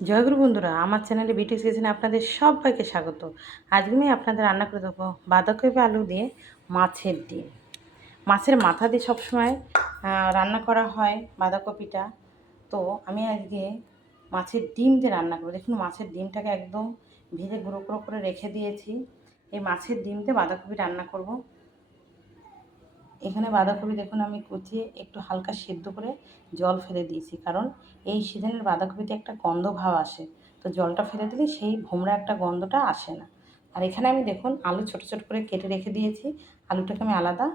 জয়গুরু বন্ধুরা, আমার চ্যানেলে বিটিএস কিচেনে আপনাদের সবাইকে স্বাগত। আজকে আমি আপনাদের রান্না করে দেবো বাঁধাকপি আলু দিয়ে মাছের ডিম। মাছের মাথা দিয়ে সবসময় রান্না করা হয় বাঁধাকপিটা। তো আমি আজকে মাছের ডিম দিয়ে রান্না করবো। দেখুন, মাছের ডিমটাকে একদম ভেজে গুঁড়ো গুঁড়ো করে রেখে দিয়েছি। এই মাছের ডিম দিয়ে বাঁধাকপি রান্না করব। এখানে বাঁধাকপি দেখুন আমি কুচিয়ে একটু হালকা সেদ্ধ করে জল ফেলে দিয়েছি, কারণ এই সিজনের বাঁধাকপিতে একটা গন্ধ ভাব আসে। তো জলটা ফেলে দিলে সেই ভোমরা একটা গন্ধটা আসে না। আর এখানে আমি দেখুন আলু ছোট ছোট করে কেটে রেখে দিয়েছি। আলুটাকে আমি আলাদা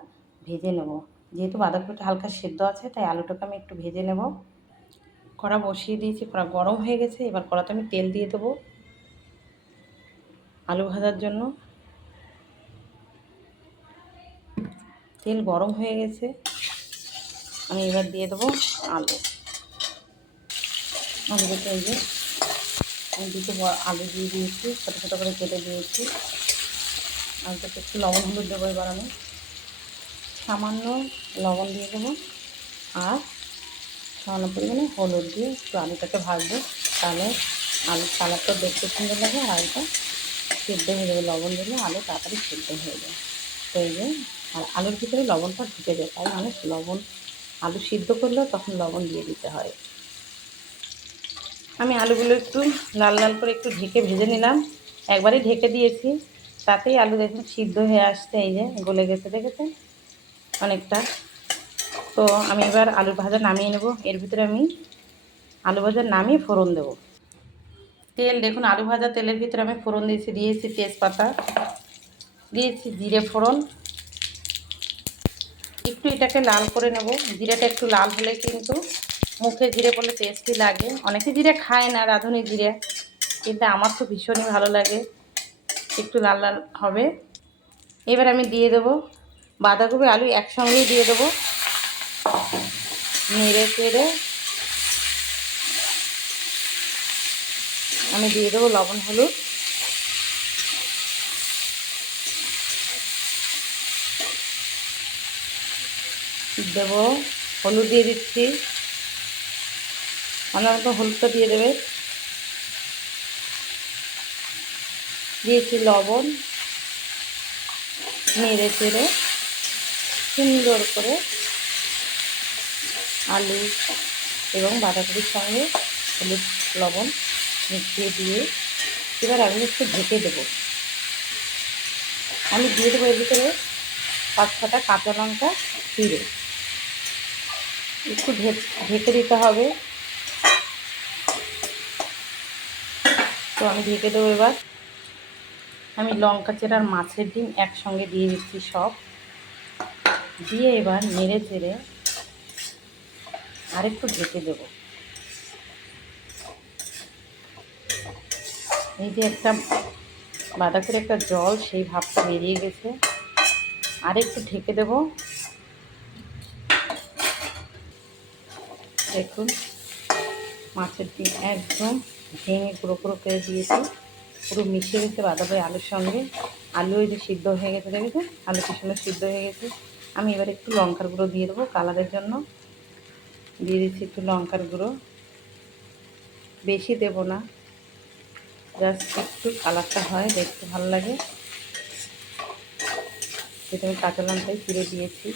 ভেজে নেব। যেহেতু বাঁধাকপিটা হালকা সেদ্ধ আছে, তাই আলুটাকে আমি একটু ভেজে নেব। কড়া বসিয়ে দিয়েছি, কড়া গরম হয়ে গেছে। এবার কড়াতে আমি তেল দিয়ে দেবো আলু ভাজার জন্য। তেল গরম হয়ে গেছে, আমি এবার দিয়ে দেবো আলু। আলুটাকে এই যে আমি দুটো আলু দিয়ে দিয়েছি, ছোটো ছোটো করে কেটে দিয়েছি। আলুটাকে একটু লবণ হলুদ দেবো। এবার আমি সামান্য লবণ দিয়ে দেবো আর সামান্য পরিমাণে হলুদ দিয়ে একটু আলুটাকে ভাজবো। তাহলে আলুর কালারটা দেখতে সুন্দর লাগে আর আলুটা সিদ্ধ হয়ে যাবে। লবণ দিলে আলু তাড়াতাড়ি সিদ্ধ হয়ে যায়। তো এই যে, আর আলুর ভিতরে লবণটা ঢুকে যায়, তাই মানুষ আলু সিদ্ধ করলেও তখন লবণ দিয়ে দিতে হয়। আমি আলুগুলো একটু লাল লাল করে একটু ঢেকে ভেজে নিলাম। একবারই ঢেকে দিয়েছি, তাতেই আলু দেখুন সিদ্ধ হয়ে আসছে। এই যে গলে গেছে, দেখেছেন অনেকটা। তো আমি এবার আলু ভাজা নামিয়ে নেব। এর ভিতরে আমি আলু ভাজা নামিয়ে ফোড়ন দেব। তেল দেখুন, আলু ভাজা তেলের ভিতরে আমি ফোড়ন দিয়েছি তেজপাতা, দিয়েছি জিরে ফোড়ন। একটু এটাকে লাল করে নেব। জিরেটা একটু লাল হলে কিন্তু মুখে জিরে পড়লে টেস্টি লাগে। অনেকে জিরে খায় না, রাঁধুনি জিরে, কিন্তু আমার তো ভীষণই ভালো লাগে। একটু লাল লাল হবে। এবার আমি দিয়ে দেবো বাঁধাকপি আলু একসঙ্গেই দিয়ে দেবো। নেড়ে চেড়ে আমি দিয়ে দেবো লবণ হলুদ। দেবো হলুদ দিয়ে দিচ্ছি, আমার মতো হলুদটা দিয়ে দেবে। দিয়েছি লবণ। নেড়ে চেড়ে সুন্দর করে আলু এবং বাঁধাকপির সঙ্গে হলুদ লবণ মিশিয়ে দিয়ে এবার আমি একটু ঢেকে দেবো। আমি দিয়ে দেবো এর ভিতরে 5-6টা কাঁচা লঙ্কা চিড়ে। একটু ঢেকে দিতে হবে। তো আমি ঢেকে দেবো। এবার আমি লঙ্কা চেরার মাছের ডিম একসঙ্গে দিয়ে দিচ্ছি সব। দিয়ে এবার নেড়ে চেড়ে আরেকটু ঢেকে দেবো। এই যে একটা বাঁধাকপির একটা জল, সেই ভাবটা বেরিয়ে গেছে। আরেকটু ঢেকে দেবো। দেখুন মাছের ডিম একদম ভেঙে গুঁড়ো গুঁড়ো করে দিয়েছি, পুরো মিশে গেছে বাঁধাকপি আলুর সঙ্গে। আলু এই যে সিদ্ধ হয়ে গেছে, দেখেছেন আলু কি সুন্দর সিদ্ধ হয়ে গেছে। আমি এবার একটু লঙ্কার গুঁড়ো দিয়ে দেবো কালারের জন্য। দিয়ে দিচ্ছি একটু লঙ্কার গুঁড়ো, বেশি দেব না, জাস্ট একটু কালারটা হয়, দেখতে ভালো লাগে। যেটা আমি কাঁচা লঙ্কায় চিড়ে দিয়েছি।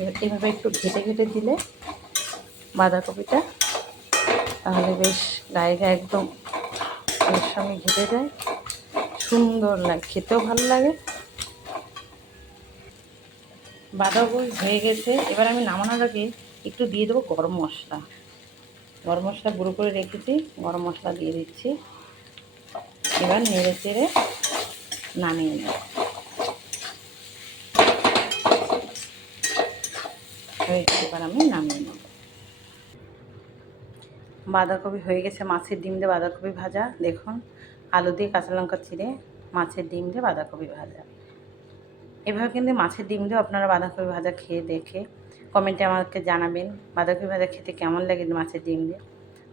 এবার এভাবে একটু ঘেটে ঘেটে দিলে বাঁধাকপিটা তাহলে বেশ গায়ে গায়ে একদম এর সঙ্গে ঘেটে যায়, সুন্দর লাগে, খেতেও ভালো লাগে। বাঁধাকপি হয়ে গেছে। এবার আমি নামানোর আগে একটু দিয়ে দেবো গরম মশলা। গরম মশলা গুঁড়ো করে রেখেছি, গরম মশলা দিয়ে দিচ্ছি। এবার নেড়ে চেড়ে নামিয়ে নেব। এবার আমি নামিয়ে নেব। বাঁধাকপি হয়ে গেছে, মাছের ডিম দিয়ে বাঁধাকপি ভাজা। দেখুন আলু দিয়ে কাঁচা লঙ্কা চিড়ে মাছের ডিম দিয়ে বাঁধাকপি ভাজা। এভাবে কিন্তু মাছের ডিম দিয়েও আপনারা বাঁধাকপি ভাজা খেয়ে দেখে কমেন্টে আমাকে জানাবেন বাঁধাকপি ভাজা খেতে কেমন লাগে মাছের ডিম দিয়ে।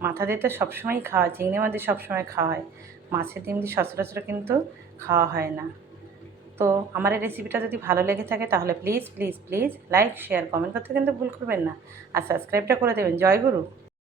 মাথা দিয়ে তো সবসময়ই খাওয়া হয়, চিংড়ি মাছ দিয়ে সবসময় খাওয়া হয়, মাছের ডিম দিয়ে সচরাচর কিন্তু খাওয়া হয় না। তো আমার এই রেসিপিটা যদি ভালো লেগে থাকে তাহলে please please please like share comment করতে কিন্তু ভুল করবেন না, আর সাবস্ক্রাইবটা করে দেবেন। জয় গুরু।